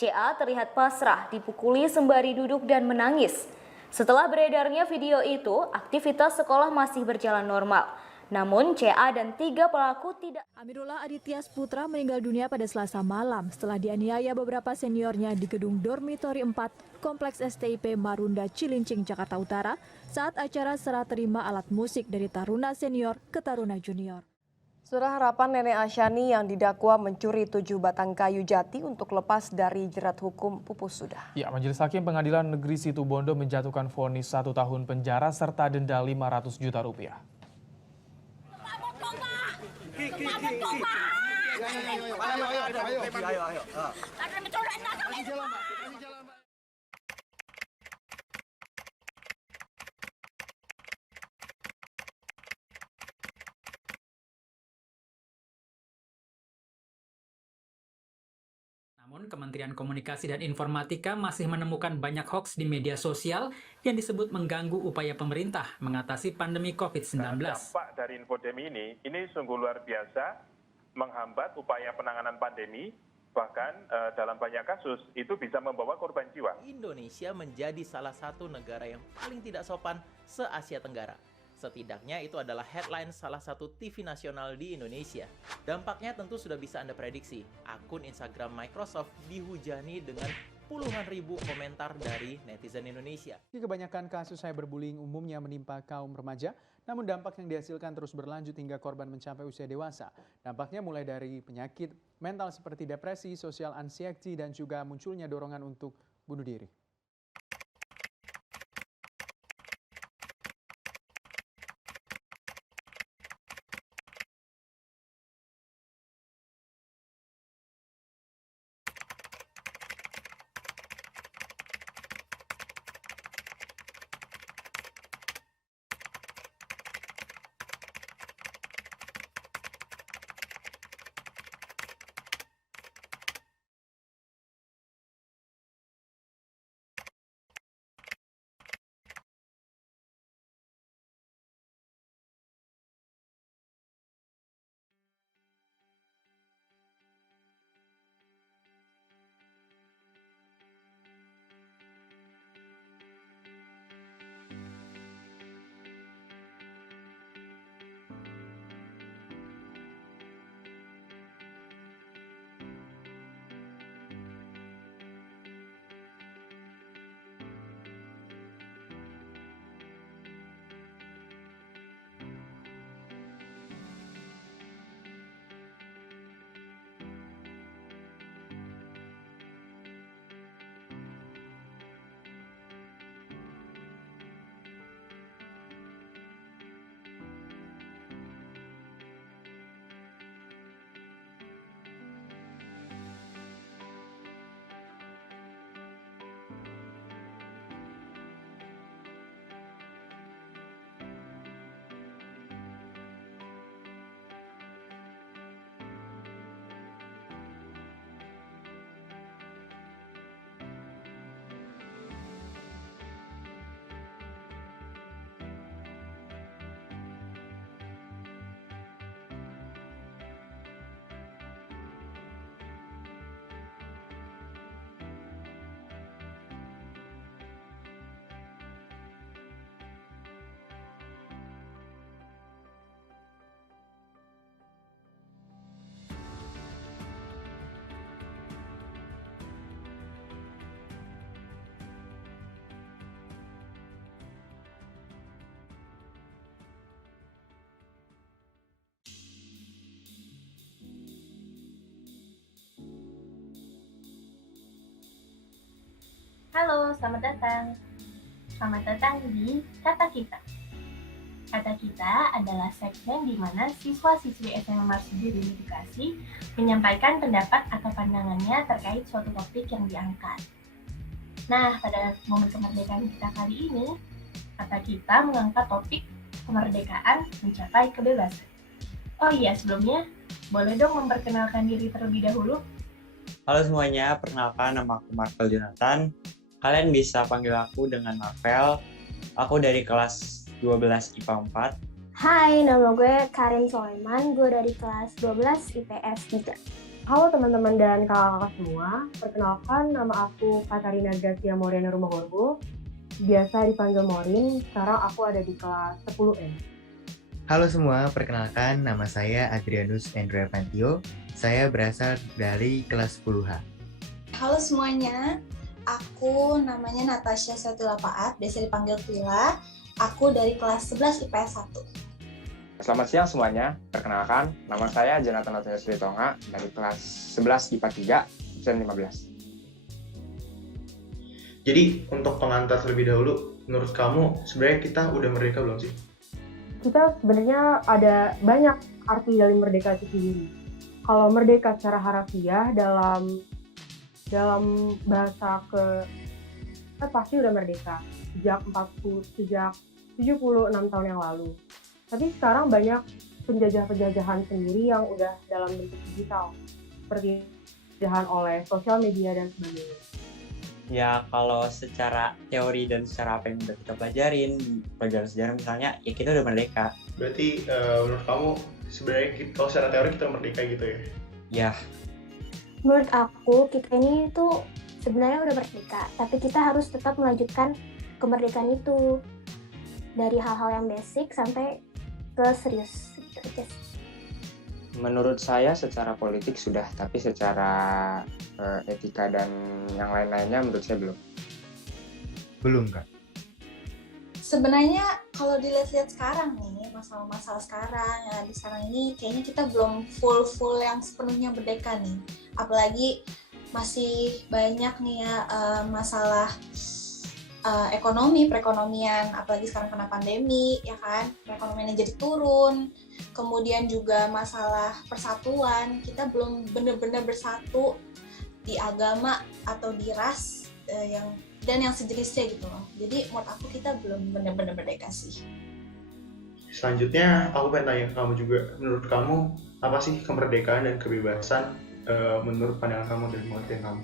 CA terlihat pasrah, dipukuli sembari duduk dan menangis. Setelah beredarnya video itu, aktivitas sekolah masih berjalan normal. Namun CA dan 3 pelaku tidak. Amirullah Aditya Sputra meninggal dunia pada Selasa malam setelah dianiaya beberapa seniornya di gedung dormitori 4 Kompleks STIP Marunda Cilincing, Jakarta Utara saat acara serah terima alat musik dari Taruna Senior ke Taruna Junior. Saudara, harapan Nenek Asyani yang didakwa mencuri 7 batang kayu jati untuk lepas dari jerat hukum pupus sudah. Ya, Majelis Hakim Pengadilan Negeri Situbondo menjatuhkan vonis 1 tahun penjara serta denda 500 juta rupiah. Namun, Kementerian Komunikasi dan Informatika masih menemukan banyak hoaks di media sosial yang disebut mengganggu upaya pemerintah mengatasi pandemi COVID-19. Dampak dari infodemi ini sungguh luar biasa, menghambat upaya penanganan pandemi, bahkan dalam banyak kasus itu bisa membawa korban jiwa. Indonesia menjadi salah satu negara yang paling tidak sopan se-Asia Tenggara. Setidaknya itu adalah headline salah satu TV nasional di Indonesia. Dampaknya tentu sudah bisa Anda prediksi. Akun Instagram Microsoft dihujani dengan puluhan ribu komentar dari netizen Indonesia. Kebanyakan kasus cyberbullying umumnya menimpa kaum remaja, namun dampak yang dihasilkan terus berlanjut hingga korban mencapai usia dewasa. Dampaknya mulai dari penyakit mental seperti depresi, social anxiety, dan juga munculnya dorongan untuk bunuh diri. Halo, selamat datang. Selamat datang di Kata Kita. Kata Kita adalah segmen di mana siswa-siswi SMA Marsudi Edukasi menyampaikan pendapat atau pandangannya terkait suatu topik yang diangkat. Nah, pada momen kemerdekaan kita kali ini, Kata Kita mengangkat topik kemerdekaan mencapai kebebasan. Oh iya, sebelumnya, boleh dong memperkenalkan diri terlebih dahulu? Halo semuanya, perkenalkan nama aku Marvel Jonathan. Kalian bisa panggil aku dengan Marvel. Aku dari kelas 12 IPA 4. Hai, nama gue Karin Soleman. Gue dari kelas 12 IPS 3. Halo teman-teman dan kakak-kakak semua, perkenalkan nama aku Katarina Gracia Moriana Rumahorgo, biasa dipanggil Morin, sekarang aku ada di kelas 10N. Halo semua, perkenalkan nama saya Adrianus Andrea Pantio, saya berasal dari kelas 10H. Halo semuanya, aku namanya Natasha Satulapaat, biasa dipanggil Twila, aku dari kelas 11 IPS 1. Selamat siang semuanya, perkenalkan nama saya Jonathan Latius Ritonga dari kelas 11 IPA 3, absen 15. Jadi untuk pengantar terlebih dahulu, menurut kamu sebenarnya kita udah merdeka belum sih? Kita sebenarnya ada banyak arti dari merdeka itu sendiri. Kalau merdeka secara harafiah dalam bahasa kita pasti udah merdeka sejak 76 tahun yang lalu. Tapi sekarang banyak penjajahan sendiri yang udah dalam bentuk digital, seperti penjajahan oleh sosial media dan sebagainya. Ya kalau secara teori dan secara apa yang udah kita pelajarin, pelajaran sejarah misalnya, ya kita udah merdeka. Berarti menurut kamu sebenarnya kalau secara teori kita merdeka gitu ya? Ya. Menurut aku kita ini tuh sebenarnya udah merdeka, tapi kita harus tetap melanjutkan kemerdekaan itu dari hal-hal yang basic sampai ke serius gitu aja sih. Menurut saya secara politik sudah, tapi secara etika dan yang lain-lainnya menurut saya belum. Belum, Kak? Sebenarnya kalau dilihat-lihat sekarang nih, masalah-masalah sekarang yang di sekarang ini kayaknya kita belum full yang sepenuhnya merdeka nih. Apalagi masih banyak nih ya masalah perekonomian, apalagi sekarang kena pandemi, ya kan, perekonomiannya jadi turun, kemudian juga masalah persatuan, kita belum benar-benar bersatu di agama atau di ras dan yang sejenisnya gitu loh. Jadi menurut aku kita belum benar-benar merdeka sih. Selanjutnya aku pengen tanya ke kamu juga, menurut kamu apa sih kemerdekaan dan kebebasan menurut pandangan kamu dan pengertian kamu?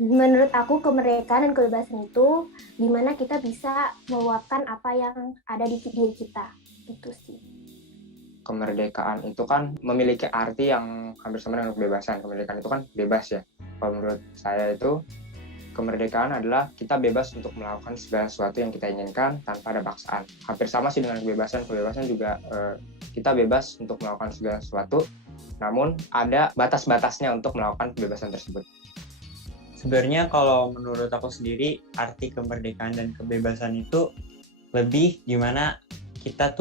Menurut aku kemerdekaan dan kebebasan itu dimana kita bisa meluapkan apa yang ada di diri kita, itu sih. Kemerdekaan itu kan memiliki arti yang hampir sama dengan kebebasan. Kemerdekaan itu kan bebas ya. Kalau menurut saya itu kemerdekaan adalah kita bebas untuk melakukan segala sesuatu yang kita inginkan tanpa ada paksaan. Hampir sama sih dengan kebebasan. Kebebasan juga kita bebas untuk melakukan segala sesuatu, namun ada batas-batasnya untuk melakukan kebebasan tersebut. Sebenarnya kalau menurut aku sendiri, arti kemerdekaan dan kebebasan itu lebih gimana kita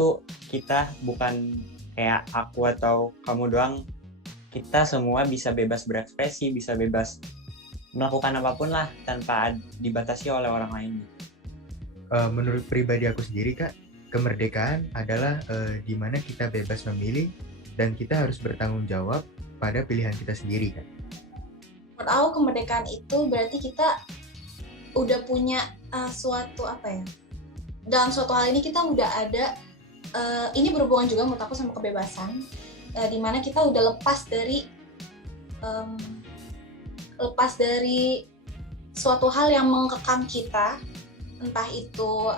bukan kayak aku atau kamu doang, kita semua bisa bebas berekspresi, bisa bebas melakukan apapun lah tanpa dibatasi oleh orang lain. Menurut pribadi aku sendiri, Kak, kemerdekaan adalah di mana kita bebas memilih dan kita harus bertanggung jawab pada pilihan kita sendiri, kan? Menurut aku kemerdekaan itu berarti kita udah punya suatu dalam suatu hal ini kita udah ada ini berhubungan juga menurut aku sama kebebasan, dimana kita udah lepas dari suatu hal yang mengekang kita, entah itu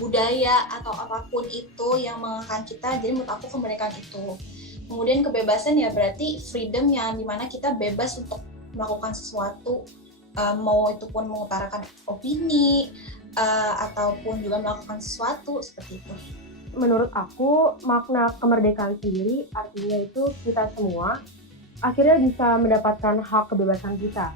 budaya atau apapun itu yang mengekang kita. Jadi menurut aku kemerdekaan itu. Kemudian kebebasan ya berarti freedom yang dimana kita bebas untuk melakukan sesuatu, mau itu pun mengutarakan opini ataupun juga melakukan sesuatu seperti itu. Menurut aku makna kemerdekaan sendiri artinya itu kita semua akhirnya bisa mendapatkan hak kebebasan kita.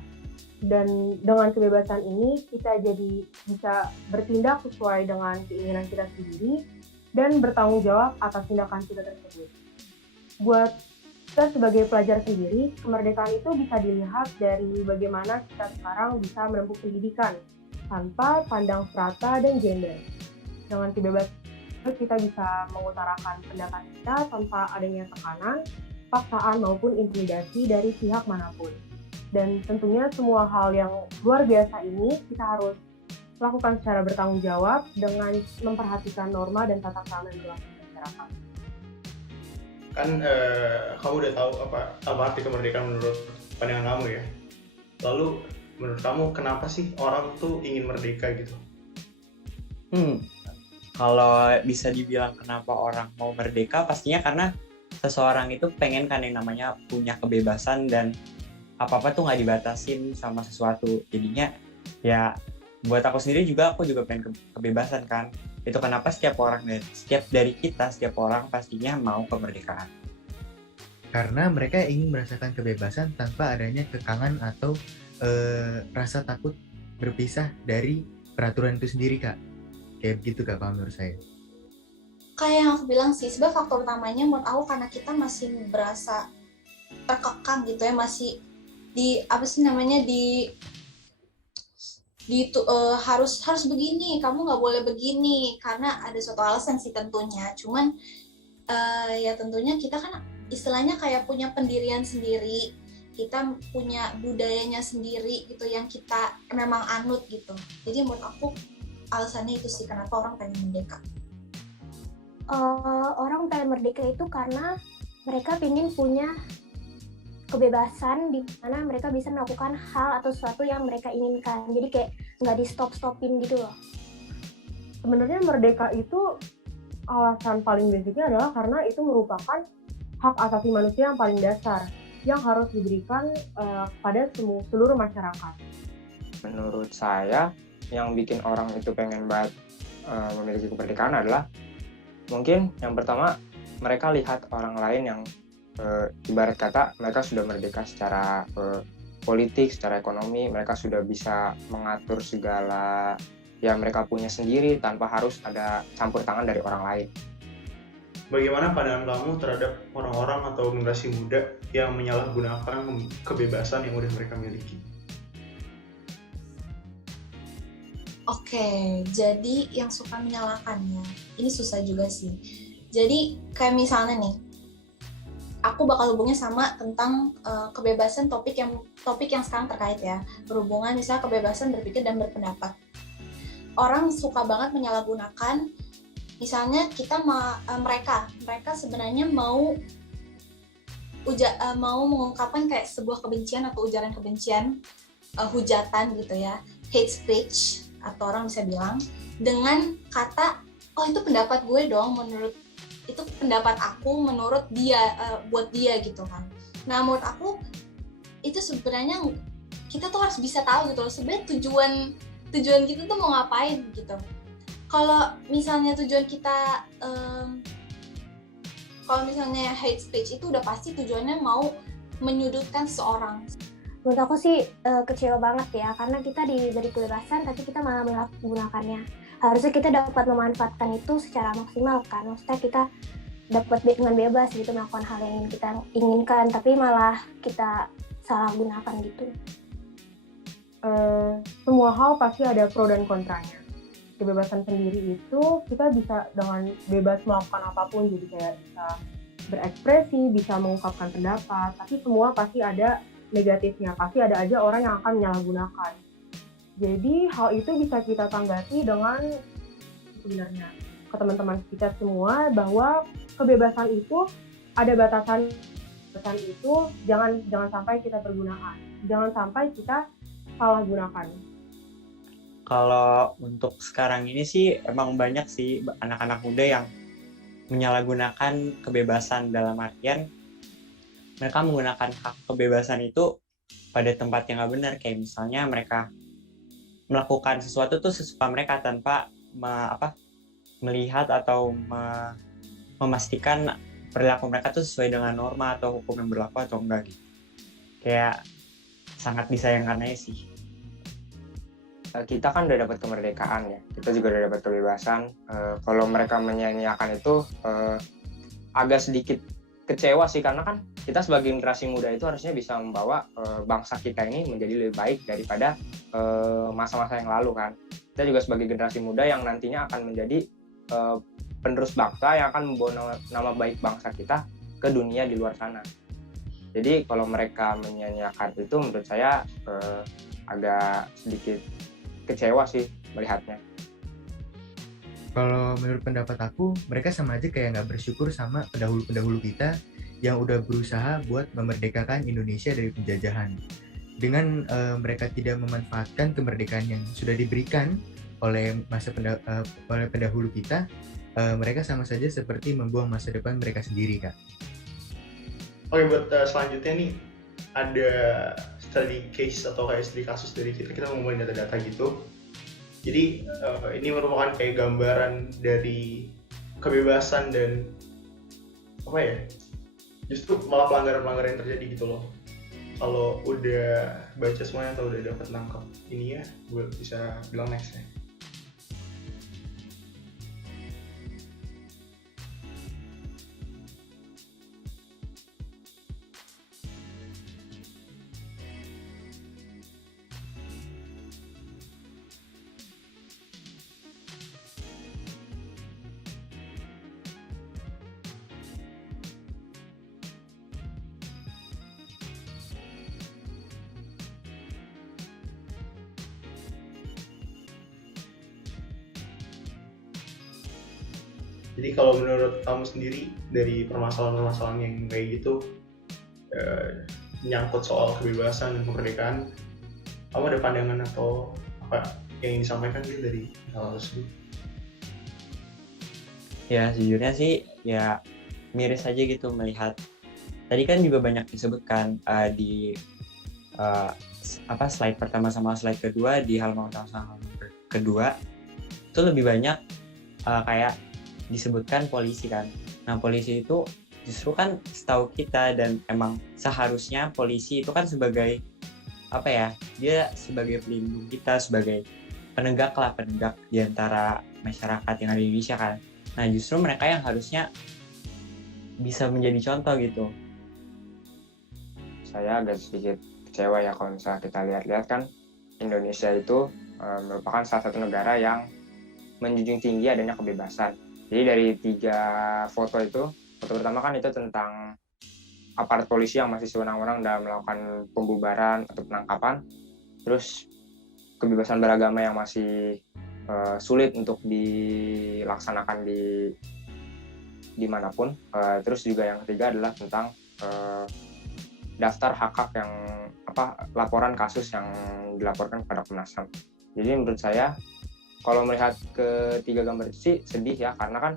Dan dengan kebebasan ini kita jadi bisa bertindak sesuai dengan keinginan kita sendiri dan bertanggung jawab atas tindakan kita tersebut. Buat kita sebagai pelajar sendiri, kemerdekaan itu bisa dilihat dari bagaimana kita sekarang bisa menempuh pendidikan tanpa pandang strata dan gender. Dengan kebebasan kita bisa mengutarakan pendapat kita tanpa adanya tekanan, paksaan maupun intimidasi dari pihak manapun. Dan tentunya semua hal yang luar biasa ini kita harus lakukan secara bertanggung jawab dengan memperhatikan norma dan tata krama yang berlaku di masyarakat. Kan kamu udah tahu apa arti kemerdekaan menurut pandangan kamu ya. Lalu menurut kamu kenapa sih orang tuh ingin merdeka gitu? Kalau bisa dibilang kenapa orang mau merdeka, pastinya karena seseorang itu pengen kan yang namanya punya kebebasan dan apa-apa tuh nggak dibatasin sama sesuatu. Jadinya ya buat aku sendiri juga, aku juga pengen kebebasan kan. Itu kenapa setiap orang pastinya mau kemerdekaan. Karena mereka ingin merasakan kebebasan tanpa adanya kekangan atau rasa takut berpisah dari peraturan itu sendiri, Kak. Kayak begitu, Kak, kalau menurut saya. Kayak yang aku bilang sih, sebenarnya faktor utamanya menurut aku karena kita masih berasa terkekang gitu ya, masih harus begini, kamu nggak boleh begini, karena ada suatu alasan sih tentunya. Cuman ya tentunya kita kan istilahnya kayak punya pendirian sendiri, kita punya budayanya sendiri gitu yang kita memang anut gitu. Jadi menurut aku alasannya itu sih kenapa orang pengen merdeka. Orang pengen merdeka itu karena mereka ingin punya kebebasan di mana mereka bisa melakukan hal atau sesuatu yang mereka inginkan. Jadi kayak nggak di stop-stopin gitu loh. Sebenarnya merdeka itu alasan paling basicnya adalah karena itu merupakan hak asasi manusia yang paling dasar yang harus diberikan pada seluruh masyarakat. Menurut saya, yang bikin orang itu pengen banget memiliki kemerdekaan adalah mungkin yang pertama, mereka lihat orang lain yang ibarat kata mereka sudah merdeka secara politik, secara ekonomi, mereka sudah bisa mengatur segala yang mereka punya sendiri tanpa harus ada campur tangan dari orang lain. Bagaimana pandangan kamu terhadap orang-orang atau generasi muda yang menyalahgunakan kebebasan yang udah mereka miliki? Oke, jadi yang suka menyalahkannya, ini susah juga sih. Jadi kayak misalnya nih, aku bakal hubungnya sama tentang kebebasan topik yang sekarang terkait ya, berhubungan misalnya kebebasan berpikir dan berpendapat. Orang suka banget menyalahgunakan, misalnya mereka sebenarnya mau mengungkapkan kayak sebuah kebencian atau ujaran kebencian, hujatan gitu ya, hate speech atau orang bisa bilang dengan kata, oh itu pendapat gue dong, itu pendapat aku menurut dia, buat dia gitu kan. Nah menurut aku itu sebenarnya kita tuh harus bisa tahu gitu loh, sebenarnya tujuan kita tuh mau ngapain gitu. Kalau misalnya tujuan kita kalau misalnya hate speech itu udah pasti tujuannya mau menyudutkan seseorang. Menurut aku sih kecewa banget ya, karena kita diberi kebebasan tapi kita malah menggunakannya. Harusnya kita dapat memanfaatkan itu secara maksimal kan, maksudnya kita dapat dengan bebas gitu melakukan hal yang kita inginkan, tapi malah kita salah gunakan gitu. Semua hal pasti ada pro dan kontranya. Kebebasan sendiri itu kita bisa dengan bebas melakukan apapun, jadi kayak bisa berekspresi, bisa mengungkapkan pendapat, tapi semua pasti ada negatifnya, pasti ada aja orang yang akan menyalahgunakan. Jadi hal itu bisa kita tanggapi dengan sebenarnya ke teman-teman kita semua bahwa kebebasan itu ada batasan. Batasan itu jangan sampai kita pergunakan, jangan sampai kita salah gunakan. Kalau untuk sekarang ini sih emang banyak sih anak-anak muda yang menyalahgunakan kebebasan, dalam artian mereka menggunakan hak kebebasan itu pada tempat yang nggak benar, kayak misalnya mereka melakukan sesuatu tuh sesuka mereka tanpa melihat atau memastikan perilaku mereka tuh sesuai dengan norma atau hukum yang berlaku atau enggak gitu. Kayak sangat disayangkan aja sih. Kita kan udah dapat kemerdekaan ya, kita juga udah dapat kebebasan. Kalau mereka menyanyiakan itu agak sedikit kecewa sih, karena kan kita sebagai generasi muda itu harusnya bisa membawa bangsa kita ini menjadi lebih baik daripada masa-masa yang lalu kan. Kita juga sebagai generasi muda yang nantinya akan menjadi penerus bangsa yang akan membawa nama baik bangsa kita ke dunia di luar sana. Jadi kalau mereka menyanyiakan itu menurut saya agak sedikit kecewa sih melihatnya. Kalau menurut pendapat aku, mereka sama aja kayak nggak bersyukur sama pendahulu-pendahulu kita yang udah berusaha buat memerdekakan Indonesia dari penjajahan. Dengan mereka tidak memanfaatkan kemerdekaan yang sudah diberikan oleh oleh pendahulu kita, mereka sama saja seperti membuang masa depan mereka sendiri, Kak. Oke, buat selanjutnya nih, ada studi case atau kayak studi kasus dari kita ngomongin data-data gitu. Jadi ini merupakan kayak gambaran dari kebebasan dan apa ya, justru malah pelanggaran-pelanggaran yang terjadi gitu loh. Kalau udah baca semuanya atau udah dapat nangkep ini ya, gue bisa bilang next ya. Jadi kalau menurut kamu sendiri dari permasalahan-permasalahan yang kayak gitu menyangkut soal kebebasan dan kemerdekaan, kamu ada pandangan atau apa yang ingin disampaikan gitu dari hal tersebut? Ya sejujurnya sih ya miris aja gitu melihat tadi kan juga banyak disebutkan di slide pertama sama slide kedua, di halaman pertama sama kedua itu lebih banyak kayak disebutkan polisi kan. Nah polisi itu justru kan setahu kita dan emang seharusnya polisi itu kan sebagai apa ya, dia sebagai pelindung kita, sebagai penegak di antara masyarakat yang ada di Indonesia kan. Nah justru mereka yang harusnya bisa menjadi contoh gitu. Saya agak sedikit kecewa ya kalau misalnya kita lihat-lihat kan Indonesia itu merupakan salah satu negara yang menjunjung tinggi adanya kebebasan. Jadi dari 3 foto itu, foto pertama kan itu tentang aparat polisi yang masih sewenang-wenang dalam melakukan pembubaran atau penangkapan. Terus kebebasan beragama yang masih sulit untuk dilaksanakan dimanapun. Terus juga yang ketiga adalah tentang daftar hak-hak yang laporan kasus yang dilaporkan kepada Komnas HAM. Jadi menurut saya kalau melihat ketiga gambar itu sih sedih ya, karena kan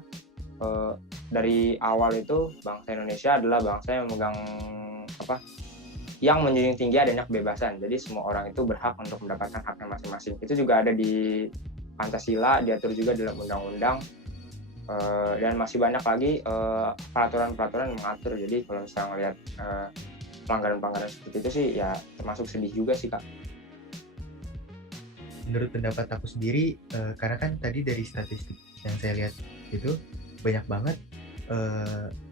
dari awal itu bangsa Indonesia adalah bangsa yang memegang yang menjunjung tinggi adanya kebebasan. Jadi semua orang itu berhak untuk mendapatkan haknya masing-masing. Itu juga ada di Pancasila, diatur juga dalam undang-undang, dan masih banyak lagi peraturan-peraturan yang mengatur. Jadi kalau misalnya melihat pelanggaran-pelanggaran seperti itu sih ya termasuk sedih juga sih Kak. Menurut pendapat aku sendiri, karena kan tadi dari statistik yang saya lihat itu banyak banget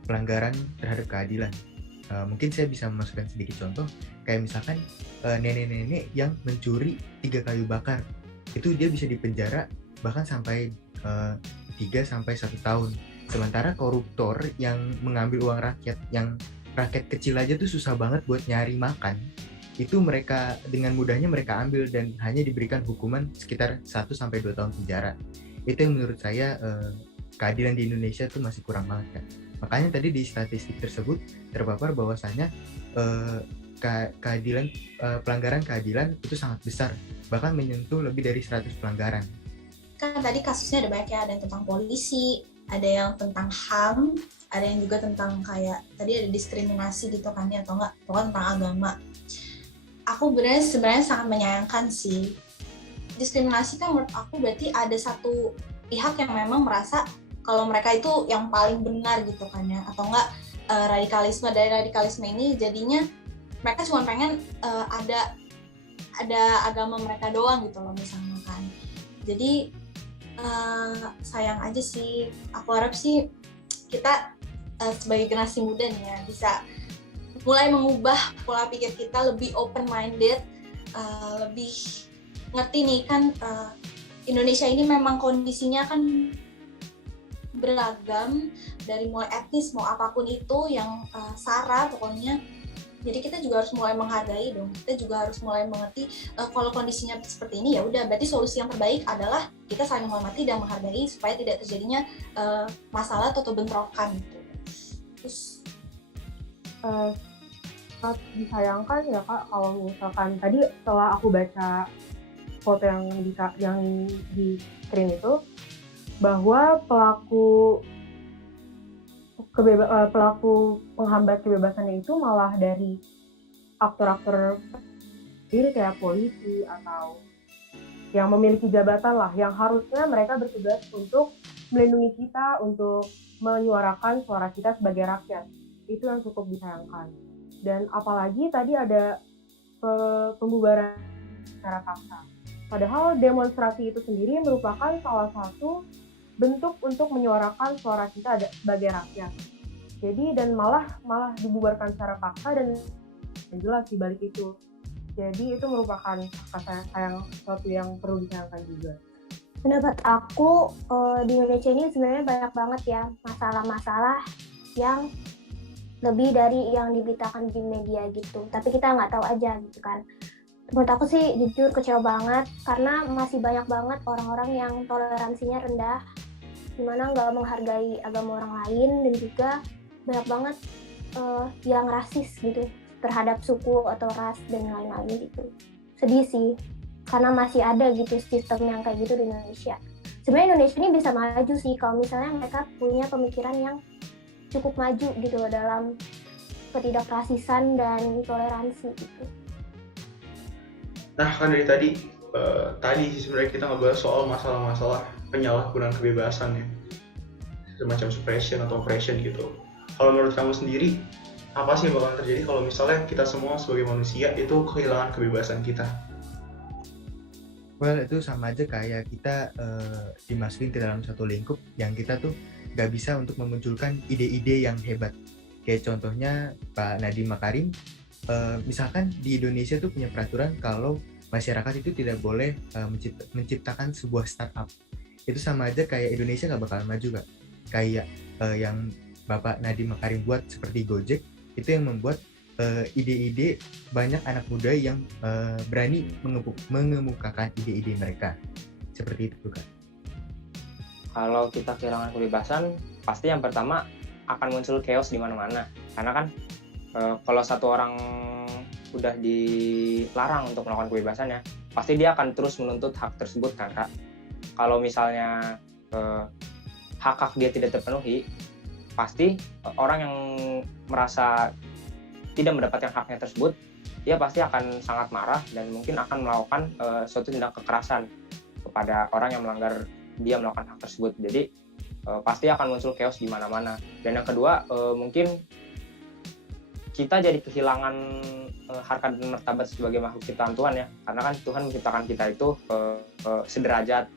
pelanggaran terhadap keadilan. Mungkin saya bisa memasukkan sedikit contoh, kayak misalkan nenek-nenek yang mencuri 3 kayu bakar, itu dia bisa dipenjara bahkan sampai 3-1 tahun. Sementara koruptor yang mengambil uang rakyat, yang rakyat kecil aja tuh susah banget buat nyari makan, itu mereka dengan mudahnya mereka ambil dan hanya diberikan hukuman sekitar 1-2 tahun penjara. Itu yang menurut saya keadilan di Indonesia tuh masih kurang banget kan. Makanya tadi di statistik tersebut terpapar bahwasanya pelanggaran keadilan itu sangat besar, bahkan menyentuh lebih dari 100 pelanggaran. Kan tadi kasusnya ada banyak ya, ada yang tentang polisi, ada yang tentang HAM, ada yang juga tentang kayak tadi ada diskriminasi gitu kan ya, atau enggak pokoknya tentang agama. Aku sebenarnya sangat menyayangkan sih. Diskriminasi kan menurut aku berarti ada satu pihak yang memang merasa kalau mereka itu yang paling benar gitu kan ya, atau enggak radikalisme. Dari radikalisme ini jadinya mereka cuma pengen ada agama mereka doang gitu loh misalnya kan. Jadi sayang aja sih. Aku harap sih kita sebagai generasi muda nih ya bisa mulai mengubah pola pikir kita, lebih open minded, lebih ngerti nih kan Indonesia ini memang kondisinya kan beragam, dari mulai etnis mau apapun itu yang sara pokoknya. Jadi kita juga harus mulai menghargai dong. Kita juga harus mulai mengerti kalau kondisinya seperti ini ya udah berarti solusi yang terbaik adalah kita saling menghormati dan menghargai supaya tidak terjadinya masalah atau bentrokan gitu. Terus sangat disayangkan ya Kak kalau misalkan tadi setelah aku baca foto yang di screen itu bahwa pelaku pelaku penghambat kebebasannya itu malah dari aktor-aktor diri kayak polisi atau yang memiliki jabatan lah, yang harusnya mereka bertugas untuk melindungi kita, untuk menyuarakan suara kita sebagai rakyat. Itu yang cukup disayangkan. Dan apalagi tadi ada pembubaran secara paksa. Padahal demonstrasi itu sendiri merupakan salah satu bentuk untuk menyuarakan suara kita sebagai rakyat. Jadi dan malah dibubarkan secara paksa dan jelas di balik itu. Jadi itu merupakan sesuatu yang perlu disayangkan juga. Pendapat aku di Indonesia ini sebenarnya banyak banget ya masalah-masalah yang lebih dari yang diberitakan di media gitu. Tapi kita nggak tahu aja gitu kan. Menurut aku sih jujur kecewa banget karena masih banyak banget orang-orang yang toleransinya rendah, dimana nggak menghargai agama orang lain, dan juga banyak banget yang rasis gitu terhadap suku atau ras dan lain-lain gitu. Sedih sih, karena masih ada gitu sistem yang kayak gitu di Indonesia. Sebenarnya Indonesia ini bisa maju sih kalau misalnya mereka punya pemikiran yang cukup maju gitu loh dalam ketidakrasisan dan toleransi gitu. Nah, kan dari tadi sih sebenarnya kita ngebahas soal masalah-masalah penyalahgunaan kebebasan ya, semacam suppression atau oppression gitu. Kalau menurut kamu sendiri, apa sih yang bakal terjadi kalau misalnya kita semua sebagai manusia itu kehilangan kebebasan kita? Well, itu sama aja kayak kita dimasukin ke dalam satu lingkup yang kita tuh gak bisa untuk memunculkan ide-ide yang hebat. Kayak contohnya Pak Nadiem Makarim, misalkan di Indonesia tuh punya peraturan kalau masyarakat itu tidak boleh menciptakan sebuah startup. Itu sama aja kayak Indonesia gak bakal maju Kak. Kayak yang Bapak Nadiem Makarim buat seperti Gojek, itu yang membuat ide-ide banyak anak muda yang berani mengemukakan ide-ide mereka. Seperti itu Kak. Kalau kita kehilangan kebebasan, pasti yang pertama akan muncul chaos di mana-mana. Karena kan kalau satu orang udah dilarang untuk melakukan kebebasannya, pasti dia akan terus menuntut hak tersebut kan Kak. Kalau misalnya hak-hak dia tidak terpenuhi, pasti orang yang merasa tidak mendapatkan haknya tersebut, dia pasti akan sangat marah dan mungkin akan melakukan suatu tindak kekerasan kepada orang yang melanggar dia melakukan hak tersebut. Jadi pasti akan muncul chaos di mana-mana. Dan yang kedua, mungkin kita jadi kehilangan harkat dan martabat sebagai makhluk ciptaan Tuhan ya. Karena kan Tuhan menciptakan kita itu sederajat,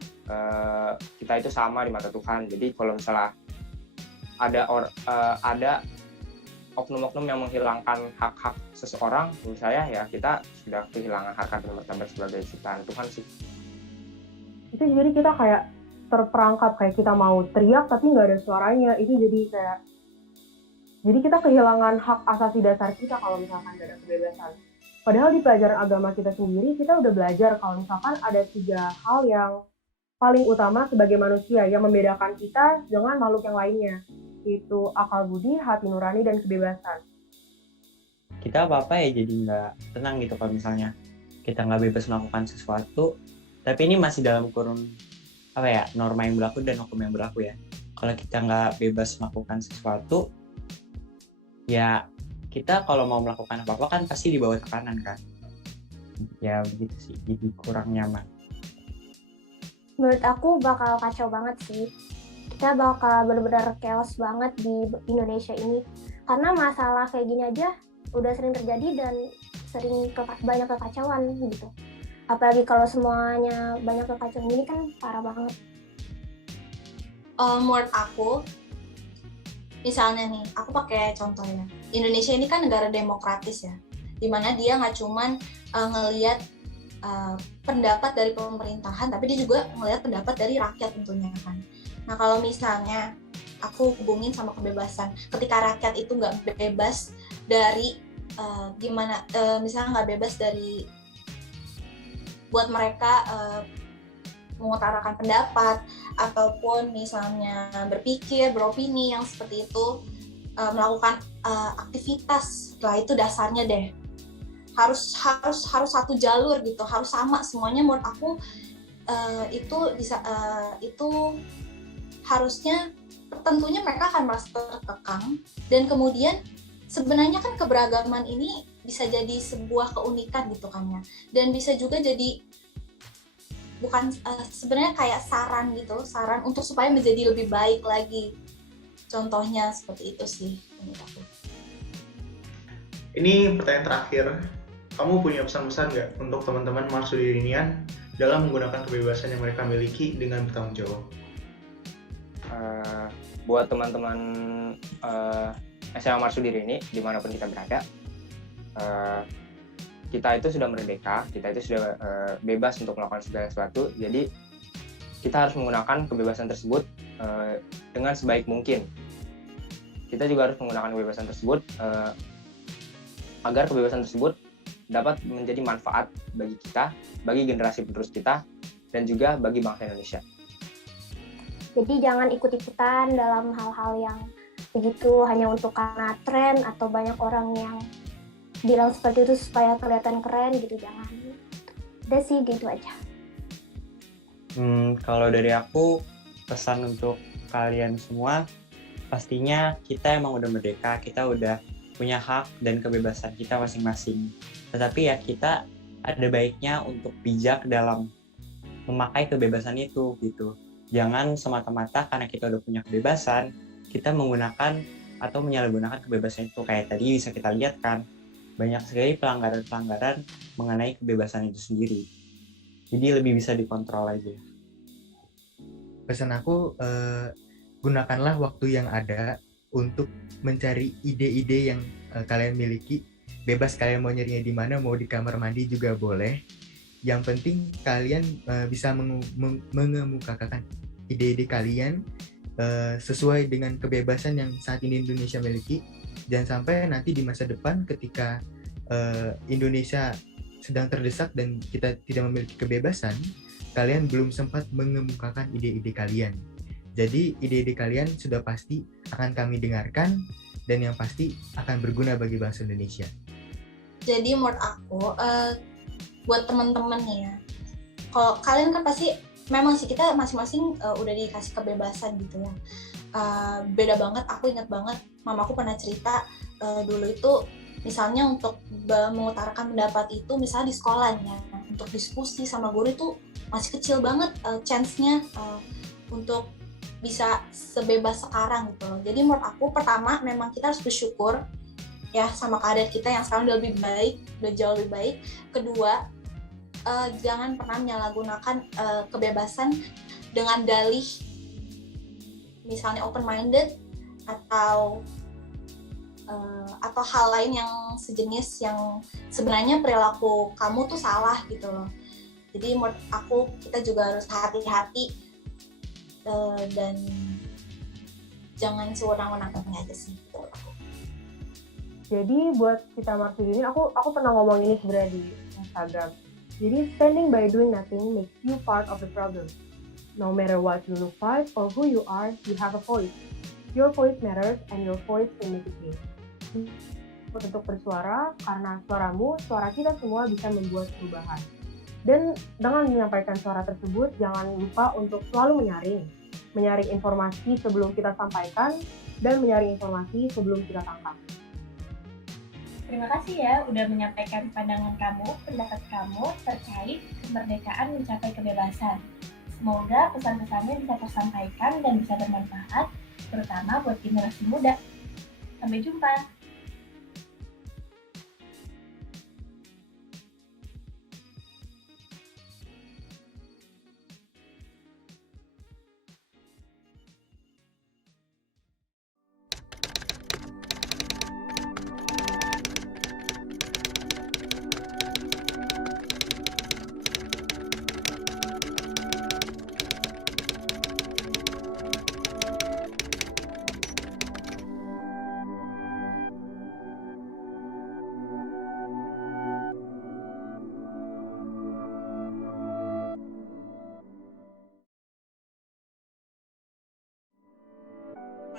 kita itu sama di mata Tuhan. Jadi kalau misalnya ada oknum-oknum yang menghilangkan hak-hak seseorang, menurut saya ya kita sudah kehilangan harkat dan martabat sebagai ciptaan Tuhan sih. Itu jadi kita kayak terperangkap, kayak kita mau teriak tapi nggak ada suaranya. Itu jadi kita kehilangan hak asasi dasar kita kalau misalkan nggak ada kebebasan. Padahal di pelajaran agama kita sendiri kita udah belajar kalau misalkan ada 3 hal yang paling utama sebagai manusia yang membedakan kita dengan makhluk yang lainnya, itu akal budi, hati nurani, dan kebebasan. Kita apa-apa ya jadi nggak tenang gitu kalau misalnya kita nggak bebas melakukan sesuatu, tapi ini masih dalam kurun norma yang berlaku dan hukum yang berlaku ya. Kalau kita nggak bebas melakukan sesuatu, ya kita kalau mau melakukan apa-apa kan pasti di bawah tekanan kan. Ya begitu sih, jadi kurang nyaman. Menurut aku bakal kacau banget sih. Kita bakal benar-benar chaos banget di Indonesia ini. Karena masalah kayak gini aja udah sering terjadi dan sering banyak kekacauan gitu. Apalagi kalau semuanya banyak kekacauan gini kan parah banget. Menurut aku, misalnya nih, aku pakai contohnya. Indonesia ini kan negara demokratis ya, dimana dia nggak cuman ngelihat pendapat dari pemerintahan, tapi dia juga ngelihat pendapat dari rakyat tentunya kan. Nah kalau misalnya aku hubungin sama kebebasan, ketika rakyat itu nggak bebas dari misalnya nggak bebas dari buat mereka mengutarakan pendapat ataupun misalnya berpikir, beropini yang seperti itu, melakukan aktivitas, lah itu dasarnya deh harus satu jalur gitu, harus sama semuanya. Menurut aku itu harusnya tentunya mereka akan merasa terkekang, dan kemudian sebenarnya kan keberagaman ini bisa jadi sebuah keunikan gitu kan ya, dan bisa juga jadi bukan sebenarnya kayak saran gitu, saran untuk supaya menjadi lebih baik lagi. Contohnya seperti itu sih menurut aku. Ini pertanyaan terakhir, kamu punya pesan-pesan nggak untuk teman-teman Marsudinian dalam menggunakan kebebasan yang mereka miliki dengan bertanggung jawab? Buat teman-teman SMA Marsudiri ini, dimanapun kita berada, kita itu sudah merdeka, kita itu sudah bebas untuk melakukan segala sesuatu. Jadi kita harus menggunakan kebebasan tersebut dengan sebaik mungkin. Kita juga harus menggunakan kebebasan tersebut agar kebebasan tersebut dapat menjadi manfaat bagi kita, bagi generasi penerus kita, dan juga bagi bangsa Indonesia. Jadi jangan ikut-ikutan dalam hal-hal yang begitu hanya untuk karena tren atau banyak orang yang bilang seperti itu supaya kelihatan keren gitu, jangan. Udah sih gitu aja. Kalau dari aku, pesan untuk kalian semua, pastinya kita emang udah merdeka, kita udah punya hak dan kebebasan kita masing-masing. Tetapi ya kita ada baiknya untuk bijak dalam memakai kebebasan itu gitu. Jangan semata-mata karena kita udah punya kebebasan, kita menggunakan atau menyalahgunakan kebebasan itu. Kayak tadi bisa kita lihat kan, banyak sekali pelanggaran-pelanggaran mengenai kebebasan itu sendiri. Jadi lebih bisa dikontrol aja. Pesan aku, gunakanlah waktu yang ada untuk mencari ide-ide yang kalian miliki. Bebas kalian mau nyarinya di mana, mau di kamar mandi juga boleh. Yang penting kalian bisa mengemukakan ide-ide kalian sesuai dengan kebebasan yang saat ini Indonesia miliki. Jangan sampai nanti di masa depan ketika Indonesia sedang terdesak dan kita tidak memiliki kebebasan, kalian belum sempat mengemukakan ide-ide kalian. Jadi ide-ide kalian sudah pasti akan kami dengarkan dan yang pasti akan berguna bagi bangsa Indonesia. Jadi menurut aku, buat teman-teman nih ya, kalau kalian kan pasti memang sih kita masing-masing udah dikasih kebebasan gitu ya. Beda banget, aku ingat banget mamaku pernah cerita dulu itu misalnya untuk mengutarakan pendapat itu misalnya di sekolahnya, untuk diskusi sama guru itu masih kecil banget chance-nya untuk bisa sebebas sekarang gitu loh. Jadi menurut aku pertama memang kita harus bersyukur ya sama keadaan kita yang sekarang udah lebih baik, udah jauh lebih baik. Kedua, jangan pernah menyalahgunakan kebebasan dengan dalih misalnya open minded atau hal lain yang sejenis yang sebenarnya perilaku kamu tuh salah gitu loh. Jadi menurut aku kita juga harus hati-hati dan jangan sewenang-wenang aja sih. Jadi buat kita Marsudini, aku pernah ngomong ini sebenarnya di Instagram. Jadi standing by doing nothing makes you part of the problem. No matter what you look like or who you are, you have a voice. Your voice matters and your voice can make a change. Untuk bersuara, karena suaramu, suara kita semua bisa membuat perubahan. Dan dengan menyampaikan suara tersebut, jangan lupa untuk selalu menyaring informasi sebelum kita sampaikan, dan menyaring informasi sebelum kita tangkap. Terima kasih ya udah menyampaikan pandangan kamu, pendapat kamu terkait kemerdekaan mencapai kebebasan. Semoga pesan-pesannya bisa tersampaikan dan bisa bermanfaat, terutama buat generasi muda. Sampai jumpa!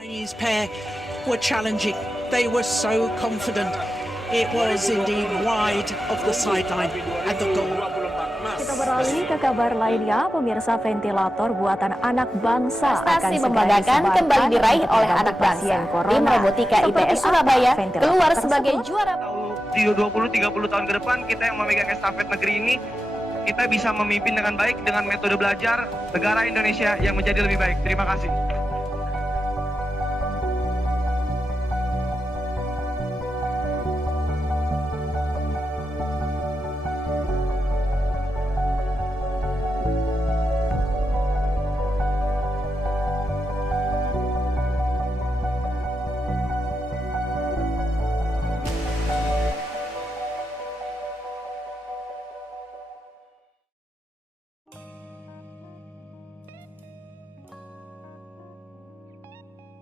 Chinese pair were challenging. They were so confident. It was indeed wide of the sideline and the goal. Kita Beralih ke kabar lainnya, pemirsa, ventilator buatan anak bangsa Prestasi akan membanggakan kembali diraih oleh anak bangsa. Tim Robotika IPS Surabaya keluar sebagai juara. 20-30 tahun ke depan kita yang memegang estafet negeri ini, kita bisa memimpin dengan baik dengan metode belajar negara Indonesia yang menjadi lebih baik. Terima kasih.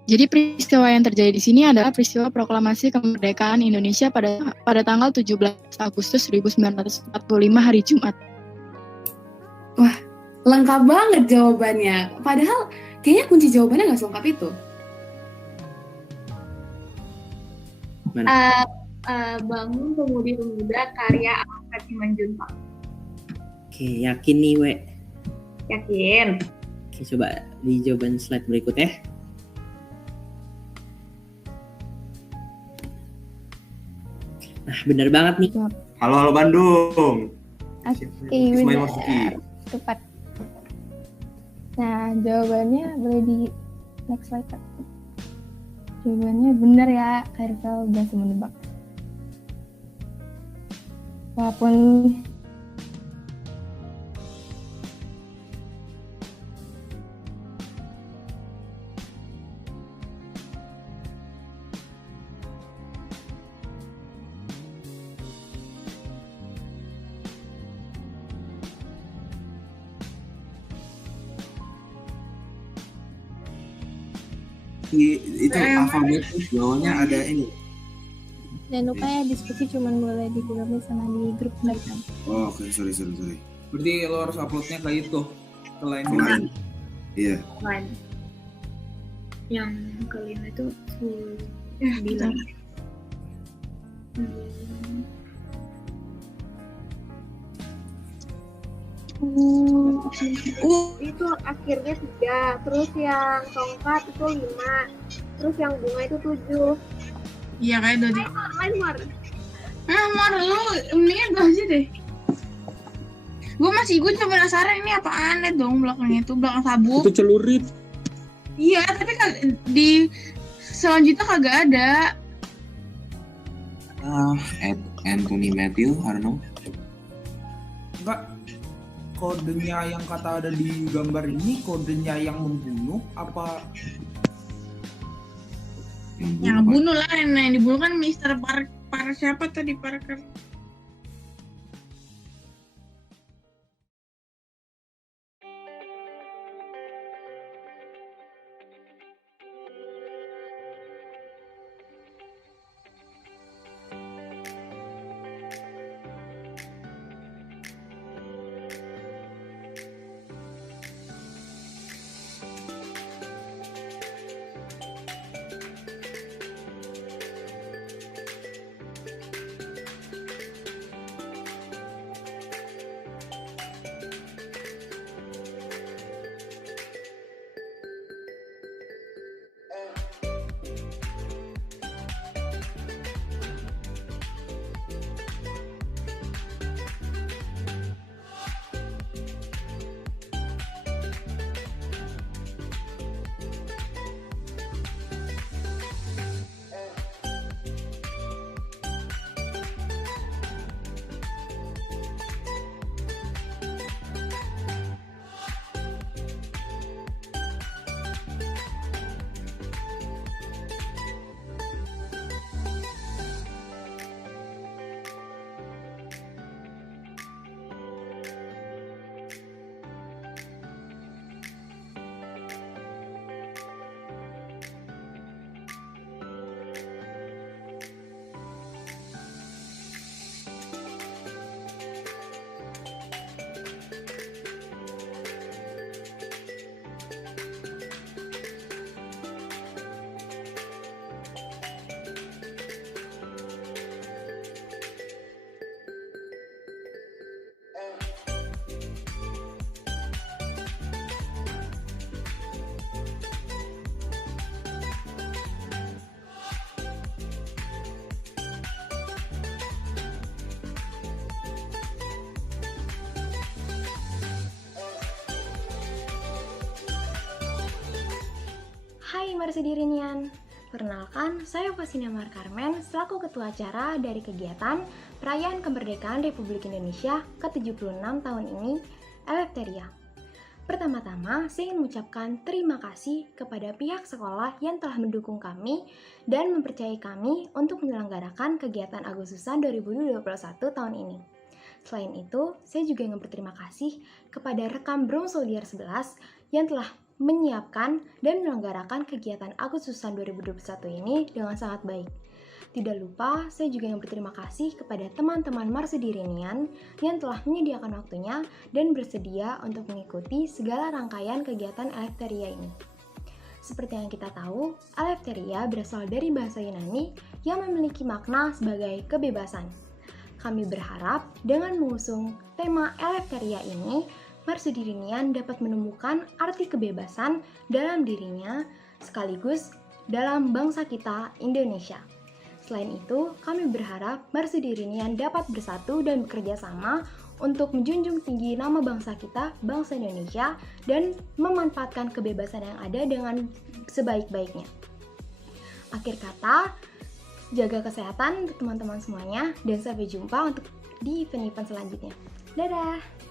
Jadi peristiwa yang terjadi di sini adalah peristiwa proklamasi kemerdekaan Indonesia pada tanggal 17 Agustus 1945 hari Jumat. Wah, lengkap banget jawabannya. Padahal kayaknya kunci jawabannya nggak selengkap itu. Bangun Pemudi-Pemuda karya Alfred Simanjuntak. Oke, yakin nih, We? Yakin? Oke, coba di jawaban slide berikutnya. Nah, benar banget nih. Halo Bandung. Ismail Marzuki. Tepat. Nah, jawabannya boleh di next slide, Kak. Jawabannya benar ya, Khairul berhasil menebak. Walaupun itu alfabet bawahnya ada ini. jangan lupa ya, diskusi cuman boleh di Google sama di grup Telegram. Oh, oke, sorry. Berarti lo harus uploadnya ke itu, ke line. Iya. Yang kelima itu 9. Itu akhirnya 3, terus yang tongkat itu 5, terus yang bunga itu 7. Iya kayak Dodi. Mar. Mar, lu mendingan gue aja deh. Gue cuma penasaran ini apaan, lihat dong belakangnya itu, belakang sabuk. Itu celurit. Iya, tapi di selanjutnya kagak ada. Anthony Matthew, I don't know. Enggak, kodenya yang kata ada di gambar ini kodenya yang membunuh apa? Yang bunuh lah, yang dibunuh kan Mr. siapa tadi, Parker. Marsidirinian. Perkenalkan, saya Fasina Mar Carmen selaku Ketua Acara dari kegiatan Perayaan Kemerdekaan Republik Indonesia ke-76 tahun ini, Eleftheria. Pertama-tama, saya ingin mengucapkan terima kasih kepada pihak sekolah yang telah mendukung kami dan mempercayai kami untuk menyelenggarakan kegiatan Agustusan 2021 tahun ini. Selain itu, saya juga ingin berterima kasih kepada rekan Brown Soldier 11 yang telah menyiapkan dan menyelenggarakan kegiatan Agustusan 2021 ini dengan sangat baik. Tidak lupa, saya juga ingin berterima kasih kepada teman-teman Marsidirinian yang telah menyediakan waktunya dan bersedia untuk mengikuti segala rangkaian kegiatan Eleftheria ini. Seperti yang kita tahu, Eleftheria berasal dari bahasa Yunani yang memiliki makna sebagai kebebasan. Kami berharap dengan mengusung tema Eleftheria ini, Marsidirinian dapat menemukan arti kebebasan dalam dirinya sekaligus dalam bangsa kita, Indonesia. Selain itu, kami berharap Marsidirinian dapat bersatu dan bekerja sama untuk menjunjung tinggi nama bangsa kita, bangsa Indonesia, dan memanfaatkan kebebasan yang ada dengan sebaik-baiknya. Akhir kata, jaga kesehatan untuk teman-teman semuanya, dan sampai jumpa untuk di event-event selanjutnya. Dadah!